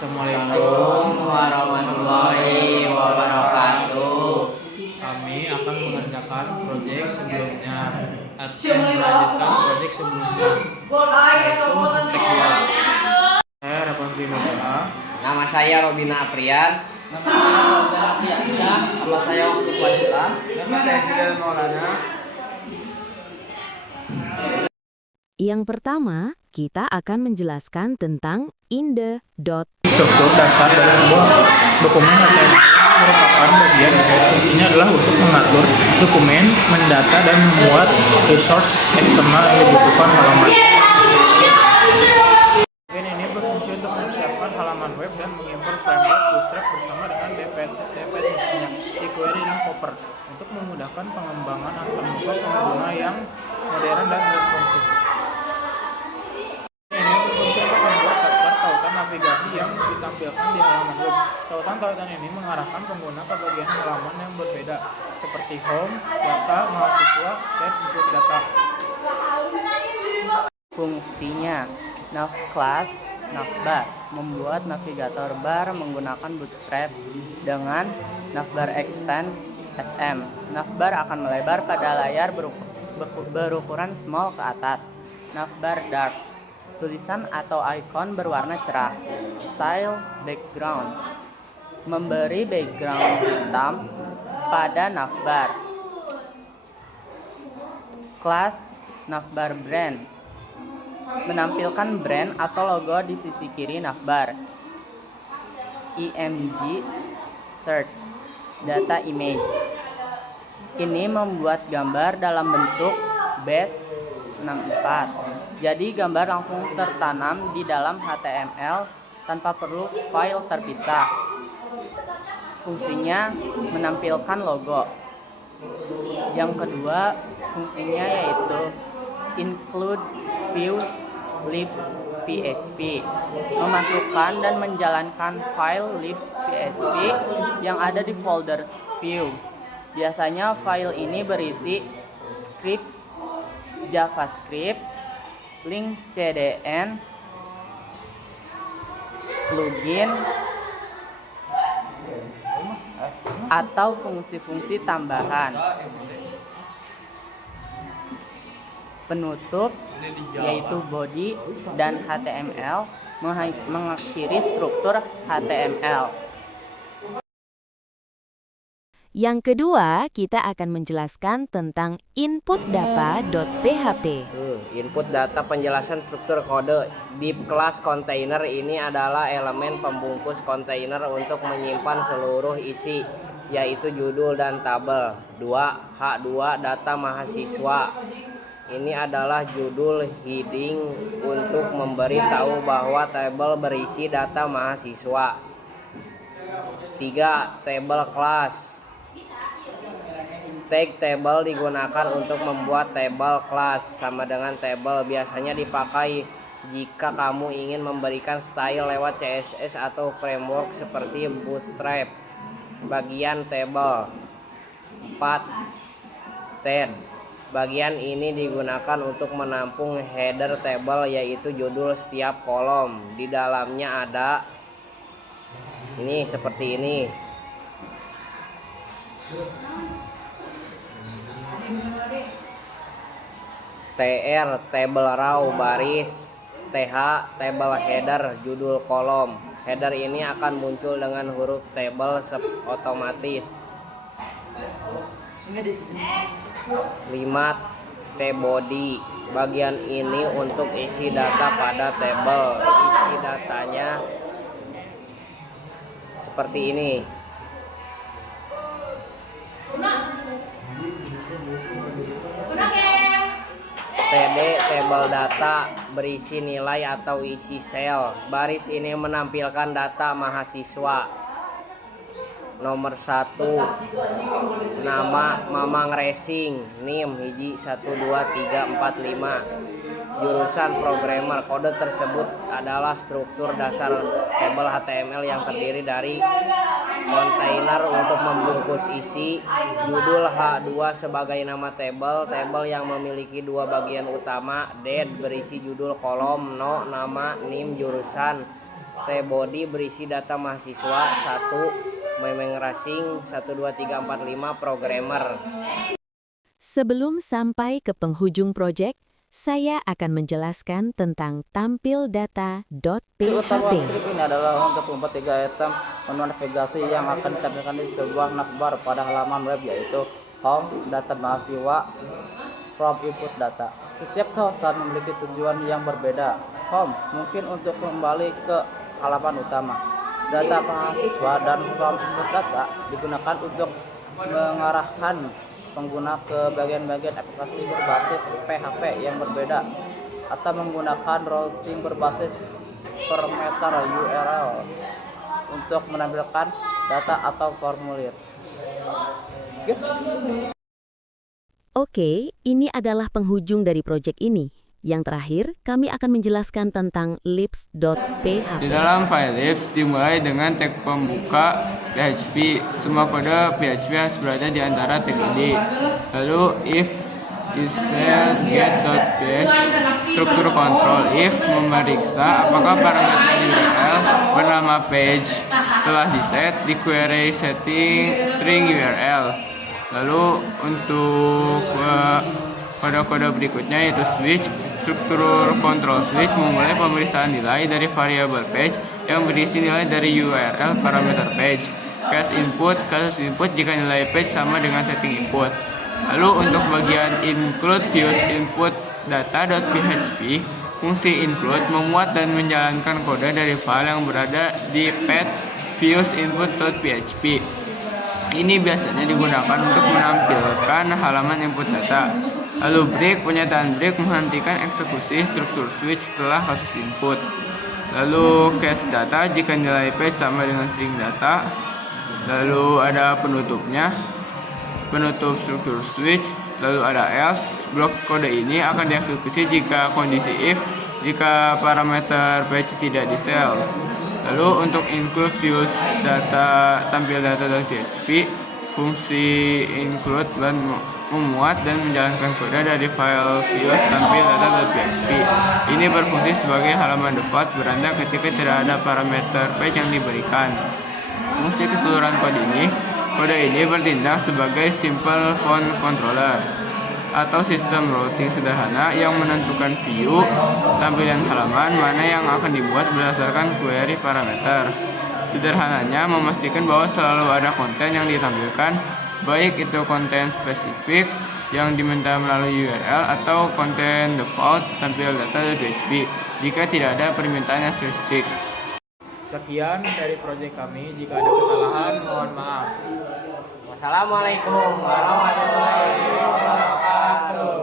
Assalamualaikum warahmatullahi wabarakatuh. Kami akan mengerjakan proyek sebelumnya atau melanjutkan proyek sebelumnya. Saya Rapanti Musa. Nama saya Robina Aprian. Nama saya Waktu Wadila. Nama saya Sidel Maulana. Yang pertama, kita akan menjelaskan tentang inde.html. Struktur dasar dari sebuah dokumen HTML merupakan bagian intinya adalah untuk mengatur dokumen, mendata, dan membuat resource eksternal yang dibutuhkan halaman. Bagian ini berfungsi untuk mempersiapkan halaman web dan mengimport framework Bootstrap bersama dengan dependensinya, jQuery dan Hopper untuk memudahkan pengembangan antarmuka pengguna yang modern dan responsif. Navigasi yang ditampilkan di halaman web. Tautan-tautan ini mengarahkan pengguna ke bagian halaman yang berbeda, seperti home, data, mahasiswa, dan input data. Fungsinya navclass, navbar, membuat navigator bar menggunakan Bootstrap dengan navbar expand sm. Navbar akan melebar pada layar berukuran small ke atas. Navbar dark, tulisan atau ikon berwarna cerah. Style background, memberi background hitam pada navbar. Class navbar brand, menampilkan brand atau logo di sisi kiri navbar. img search, data image, ini membuat gambar dalam bentuk base 64. Jadi gambar langsung tertanam di dalam HTML tanpa perlu file terpisah. Fungsinya menampilkan logo. Yang kedua, fungsinya yaitu include views libs PHP, memasukkan dan menjalankan file libs PHP yang ada di folder views. Biasanya file ini berisi script JavaScript, link CDN, plugin, atau fungsi-fungsi tambahan. Penutup yaitu body dan HTML mengakhiri struktur HTML. Yang kedua, kita akan menjelaskan tentang inputdata.php. Input data penjelasan struktur kode. Div class container ini adalah elemen pembungkus kontainer untuk menyimpan seluruh isi, yaitu judul dan tabel. 2. H2 data mahasiswa. Ini adalah judul heading untuk memberitahu bahwa tabel berisi data mahasiswa. 3. Table class. Tag table digunakan untuk membuat table class sama dengan table. Biasanya dipakai jika kamu ingin memberikan style lewat CSS atau framework seperti Bootstrap. Bagian table. 4. Ted. Bagian ini digunakan untuk menampung header table, yaitu judul setiap kolom. Di dalamnya ada ini seperti ini. TR table row baris, TH table header judul kolom. Header ini akan muncul dengan huruf table otomatis. 5. T-body. Bagian ini untuk isi data pada table. Isi datanya seperti ini. TD table data, berisi nilai atau isi sel. Baris ini menampilkan data mahasiswa. Nomor 1, nama Mamang Racing, NIM hiji 12345. Jurusan programmer. Kode tersebut adalah struktur dasar tabel HTML yang terdiri dari kontainer untuk membungkus isi, judul H2 sebagai nama tabel yang memiliki dua bagian utama, dead berisi judul kolom, no nama, nim jurusan, T-body berisi data mahasiswa 1 memeng racing 12345 programmer. Sebelum sampai ke penghujung proyek, saya akan menjelaskan tentang tampil Fungsi utama data.php. script ini adalah untuk membuat 3 item menu navigasi yang akan ditampilkan di sebuah navbar pada halaman web, yaitu home, data mahasiswa, from, input data. Setiap tautan memiliki tujuan yang berbeda. Home mungkin untuk kembali ke halaman utama. Data mahasiswa dan from, input data digunakan untuk mengarahkan pengguna ke bagian-bagian aplikasi berbasis PHP yang berbeda, atau menggunakan routing berbasis parameter URL untuk menampilkan data atau formulir. Guys, Oke, ini adalah penghujung dari proyek ini. Yang terakhir, kami akan menjelaskan tentang Di libs.php. dalam file libs dimulai dengan tag pembuka PHP. Semua kode PHP harus berada di antara tag ini. Lalu if isEl get.php struktur kontrol if memeriksa apakah parameter URL bernama page telah diset di query setting string URL. Lalu untuk kode-kode berikutnya yaitu switch. Struktur control switch memulai pemeriksaan nilai dari variabel page yang berisi nilai dari URL parameter page. Case input jika nilai page sama dengan setting input. Lalu untuk bagian include views input data.php, fungsi include memuat dan menjalankan kode dari file yang berada di path views input.php. Ini biasanya digunakan untuk menampilkan halaman input data. Lalu break, pernyataan break menghentikan eksekusi struktur switch setelah kasus input. Lalu case data jika nilai page sama dengan string data. Lalu ada penutupnya, penutup struktur switch. Lalu ada else, blok kode ini akan dieksekusi jika kondisi if, jika parameter page tidak di-sel. Lalu untuk include views data tampil data.php, fungsi include dan memuat dan menjalankan kode dari file views tampil data.php. Ini berfungsi sebagai halaman default beranda ketika tidak ada parameter page yang diberikan. Fungsi keseluruhan kode ini bertindak sebagai simple font controller atau sistem routing sederhana yang menentukan view tampilan halaman mana yang akan dibuat berdasarkan query parameter. Sederhananya memastikan bahwa selalu ada konten yang ditampilkan, baik itu konten spesifik yang diminta melalui URL atau konten default tampil data.php jika tidak ada permintaan yang spesifik. Sekian dari proyek kami. Jika ada kesalahan, mohon maaf. Wassalamualaikum warahmatullahi wabarakatuh.